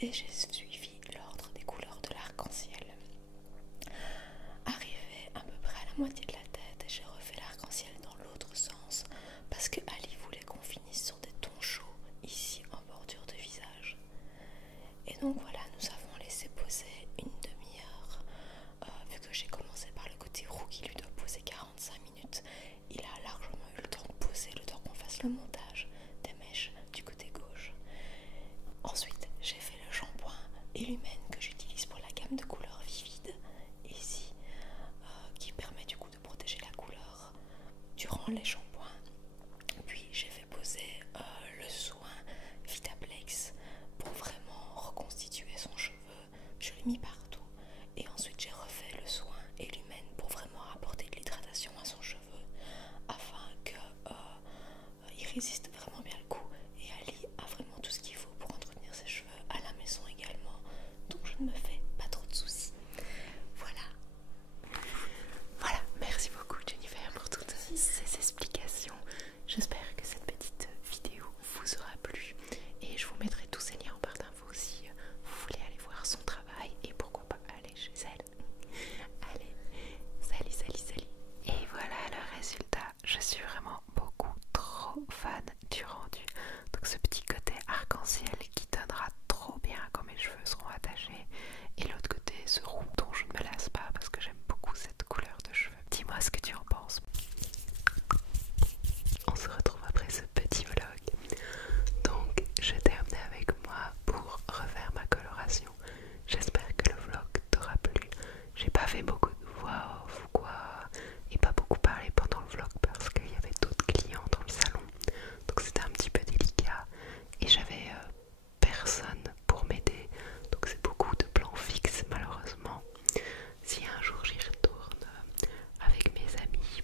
et j'ai suivi l'ordre des couleurs de l'arc-en-ciel. Arrivé à peu près à la moitié de la tête, j'ai refait l'arc-en-ciel dans l'autre sens parce que Ali voulait qu'on finisse sur des tons chauds ici en bordure de visage. Et donc voilà, nous avons laissé poser une demi-heure. Vu que j'ai commencé par le côté roux qui lui doit poser 45 minutes, il a largement eu le temps de poser, le temps qu'on fasse le montage des mèches du côté gauche. Ensuite, j'ai fait le shampoing Illumen que j'utilise pour la gamme de couleurs vivides ici, qui permet du coup de protéger la couleur durant les shampoings. Puis j'ai fait poser le soin Vitaplex pour vraiment reconstituer son cheveu. Je l'ai mis partout. Et ensuite j'ai refait le soin Illumen pour vraiment apporter de l'hydratation à son cheveu afin qu'il résiste vraiment bien le coup. Et Ali a vraiment tout ce qu'il faut pour entretenir ses cheveux à la maison également. Donc je ne me fais pas trop de soucis. Voilà. Voilà, merci beaucoup Jennifer pour toutes ces explications. J'espère que cette petite vidéo vous aura plu et je vous mettrai tous ces liens en barre d'infos si vous voulez aller voir son travail et pourquoi pas aller chez elle. Allez, salut, salut, salut. Et voilà le résultat. Je suis vraiment beaucoup trop fan du rendu. Donc ce petit côté arc-en-ciel qui donnera trop bien quand mes cheveux seront attachés. Et l'autre côté, ce roux dont je ne me lasse pas parce que j'aime beaucoup cette couleur de cheveux. Dis-moi ce que tu en penses. On se retrouve après ce petit vlog. Donc je t'ai amené avec moi pour refaire ma coloration. J'espère que le vlog t'aura plu. J'ai pas fait beaucoup de voix off ou quoi, et pas beaucoup parlé pendant le vlog parce qu'il y avait d'autres clients dans le salon. Donc c'était un petit peu délicat et j'avais personne pour m'aider. Donc c'est beaucoup de plans fixes malheureusement. Si un jour j'y retourne avec mes amis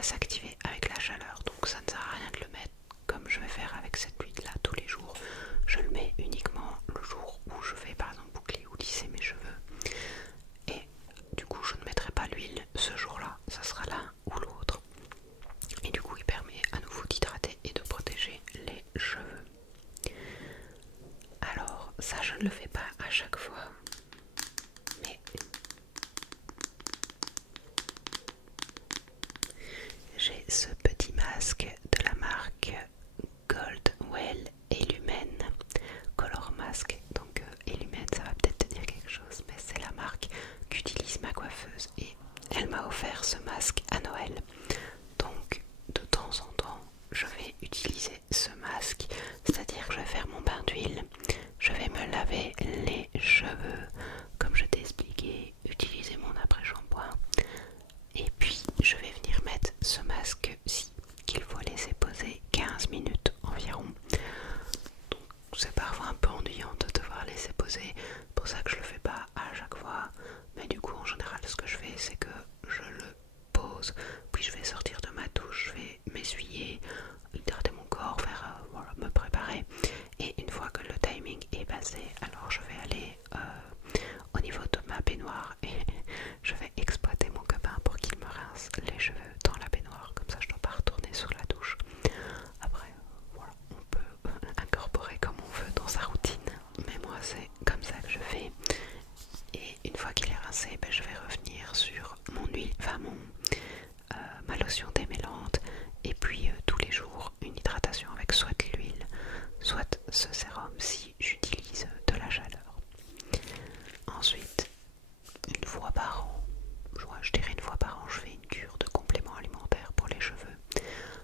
va s'activer avec la chaleur, donc ça ne sert à rien de le mettre comme je vais faire avec cette huile là tous les jours. Je le mets uniquement le jour où je vais par exemple boucler ou lisser mes cheveux, et du coup je ne mettrai pas l'huile ce jour-là, ça sera l'un ou l'autre. Et du coup il permet à nouveau d'hydrater et de protéger les cheveux. Alors ça je ne le fais pas à chaque fois, mais j'ai ce petit masque de la marque Goldwell Illumen Color Mask. Donc Illumen, ça va peut-être te dire quelque chose, mais c'est la marque qu'utilise ma coiffeuse et elle m'a offert ce masque à Noël. Donc de temps en temps je vais utiliser ce masque, c'est-à-dire que je vais faire mon bain d'huile, je vais me laver les cheveux comme je t'ai expliqué, utiliser mon après-shampoing, et puis je vais venir mettre ce masque-ci qu'il faut laisser poser 15 minutes environ. Donc c'est parfois un peu ennuyant de devoir laisser poser, pour ça que je le fais pas à chaque fois, mais du coup en général ce que je fais c'est que je le pose, puis je vais sortir de ma douche, je vais m'essuyer, hydrater mon corps, faire voilà, me préparer, et une fois que le timing est passé, alors je vais aller au niveau de ma baignoire et je vais exploiter mon copain pour qu'il me rince les cheveux dans la baignoire, comme ça je dois pas retourner sous la douche. Après voilà, on peut incorporer comme on veut dans sa routine, mais moi c'est comme ça que je fais. Et une fois qu'il est rincé, ben, je vais revenir sur mon huile, enfin ma lotion démêlante, et puis tous les jours une hydratation avec soit de l'huile, soit ce sérum si j'utilise de la chaleur. Ensuite, une fois par an, je dirais une fois par an, je fais une cure de compléments alimentaires pour les cheveux.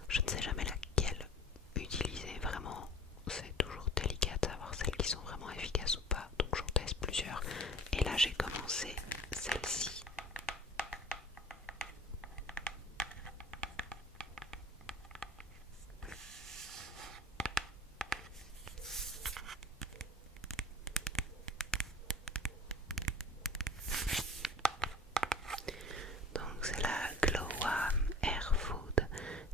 Je ne sais jamais laquelle utiliser, vraiment, c'est toujours délicat de savoir celles qui sont vraiment efficaces ou pas, donc j'en teste plusieurs. Et là j'ai commencé celle-ci. Donc c'est la Glow One Hair Food,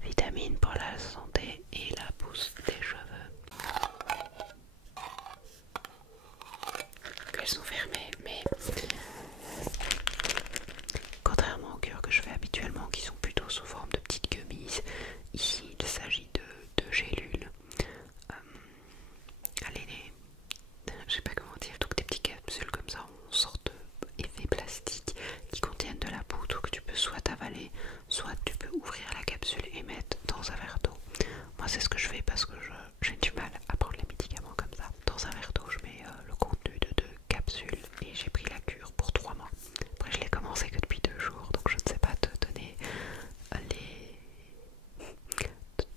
vitamine pour la santé et la pousse des cheveux. Elles sont fermées, mais contrairement aux cures que je fais habituellement qui sont plutôt sous forme de petites gummies, ici il s'agit de gélules. Allez, je sais pas comment dire, donc des petites capsules comme ça en sorte d'effet plastique qui contiennent de la poudre que tu peux soit avaler, soit tu peux ouvrir la capsule et mettre dans un verre d'eau. Moi c'est ce que je fais parce que j'ai du mal à prendre les médicaments comme ça. Dans un verre d'eau je mets le contenu de 2 capsules et j'ai pris la cure pour 3 mois. Après je l'ai commencé que depuis 2 jours, donc je ne sais pas te donner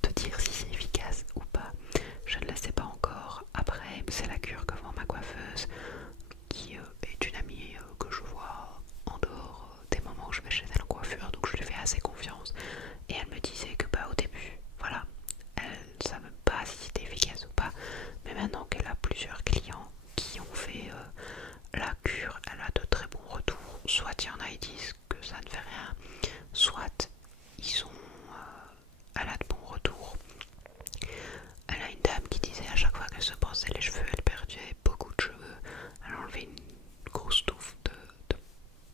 te dire si c'est efficace ou pas. Je ne le sais pas encore. Après c'est la cure que vend ma coiffeuse, qui est une amie que je vois en dehors des moments où je vais chez elle en coiffure, donc je lui fais assez confiance, et elle me disait que au début voilà, elle ne savait pas si c'était efficace ou pas, mais maintenant qu'elle a plusieurs clients qui ont fait la cure, elle a de très bons retours. Soit il y en a, ils disent que ça ne fait rien, soit ils sont elle a de bons retours. Elle a une dame qui disait à chaque fois qu'elle se brossait les cheveux, elle perdait beaucoup de cheveux. Elle enlevait une grosse touffe de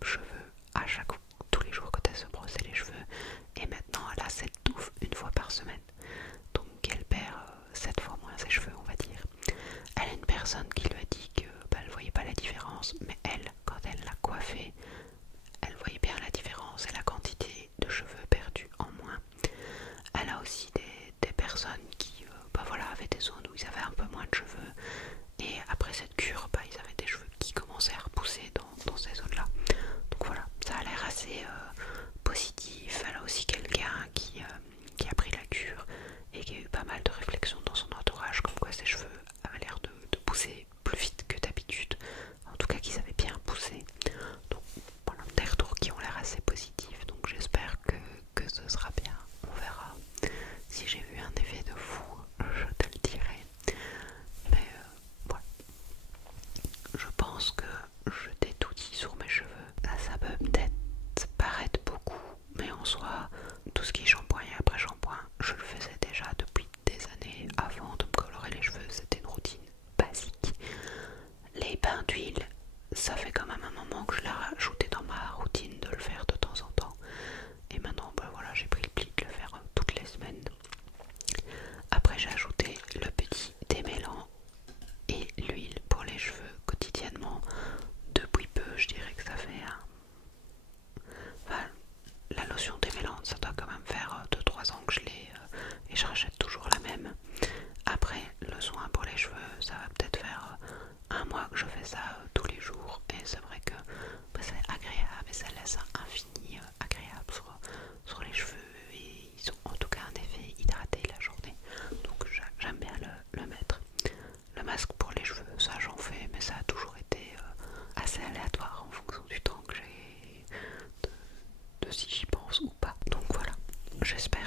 cheveux à chaque tous les jours quand elle se brossait les cheveux, et maintenant elle a cette touffe une fois par semaine, donc elle perd 7 fois moins ses cheveux, on va dire. Elle a une personne qui lui a dit que elle voyait pas la différence, mais elle, quand elle l'a coiffée, elle voyait bien la différence et la quantité de cheveux perdus en moins. Elle a aussi des personnes qui voilà, avaient des zones où ils avaient un peu moins de cheveux, et après cette cure ils avaient des cheveux qui commençaient à repousser dans ces zones là. Donc voilà, ça a l'air assez positif. Elle a aussi quelqu'un qui a pris la cure et qui a eu pas mal de réflexions dans son entourage comme quoi ses cheveux avaient l'air de pousser plus vite que d'habitude, en tout cas qu'ils avaient bien poussé. Donc voilà, des retours qui ont l'air assez positifs, donc j'espère que ce sera bien, on verra. Si j'ai vu un effet de fou, je te le dirai, mais tout ce qui est shampoing et après shampoing, je le faisais déjà depuis des années. Avant de me colorer les cheveux, c'était une routine basique. Les bains d'huile, ça fait quand même un moment que je l'ai rajouté dans ma routine de le faire de temps en temps. Et maintenant, ben voilà, j'ai pris le pli de le faire toutes les semaines. Après, j'ai ajouté le petit démêlant et l'huile pour les cheveux quotidiennement. Depuis peu, je dirais que ça fait enfin, la lotion démêlante, ça doit quand même faire 2-3 ans que je l'ai et je rachète toujours la même. Après, le soin pour les cheveux, ça va peut-être faire un mois que je fais ça tous les jours et c'est vrai que bah, c'est agréable et ça laisse un fini agréable sur les cheveux et ils ont en tout cas un effet hydraté la journée, donc j'aime bien le mettre. Le masque pour les cheveux, ça j'en fais, mais ça a toujours été assez aléatoire en fonction du temps que j'ai, de si j'y pense ou pas. Donc voilà, j'espère